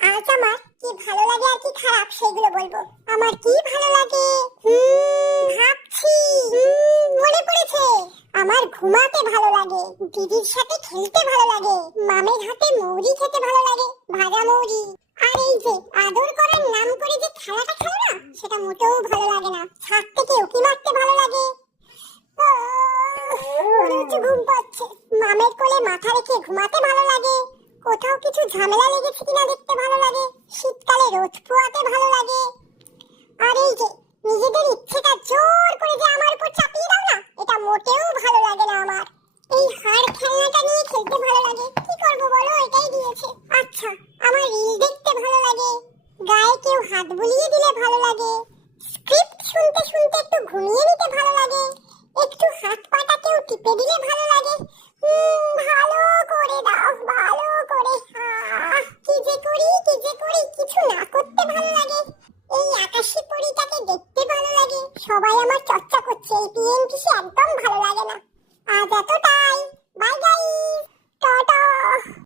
আজ আমার কি ভালো লাগে আর কি খারাপ সেগুলো বলবো। আমার কি ভালো লাগে ভাবছি। মনে পড়েছে, আমার ঘুমাতে ভালো লাগে, দিদির সাথে খেলতে ভালো লাগে, মামের হাতে মুড়ি খেতে ভালো লাগে, ভাজা মুড়ি। আর এই যে আদর করার নাম করে যে খেলাটা খেলো না, সেটা মোটেও ভালো লাগে না। ছাদ থেকে উঁকি মারতে ভালো লাগে। মনে হচ্ছে ঘুম পাচ্ছে। মামের কোলে মাথা রেখে ঘুমাতে ভালো লাগে। কোথাও কিছু ঝামেলা লেগেছে কিনা দেখতে ভালো লাগে। শীতকালে রোদ পোয়াতে ভালো লাগে। আর এই যে নিজেদের ইচ্ছেটা জোর করে যে আমার উপর চাপিয়ে দাও না, এটা মোটেও ভালো লাগে না আমার। এই হাড় খেলনাটা নিয়ে খেলতে ভালো লাগে। কি করবো বলো, এটাই দিয়েছে। আচ্ছা, আমার রিল দেখতে ভালো লাগে, গায়ে কেউ হাত বুলিয়ে দিলে ভালো লাগে, স্ক্রিপ্ট শুনতে শুনতে একটু ঘুমিয়ে নিতে ভালো লাগে, একটু হাত পাটা কেউ টিপে দিলে ভালো লাগে। ভালো করে দাও, ভালো করে। কি যে করি কিছু না করতে ভালো লাগে। এই আকাশী পরীটাকে দেখতে ভালো লাগে। সবাই আমার চর্চা করছে, এই পিএনটিসি একদম ভালো লাগে না। আজ এতটা।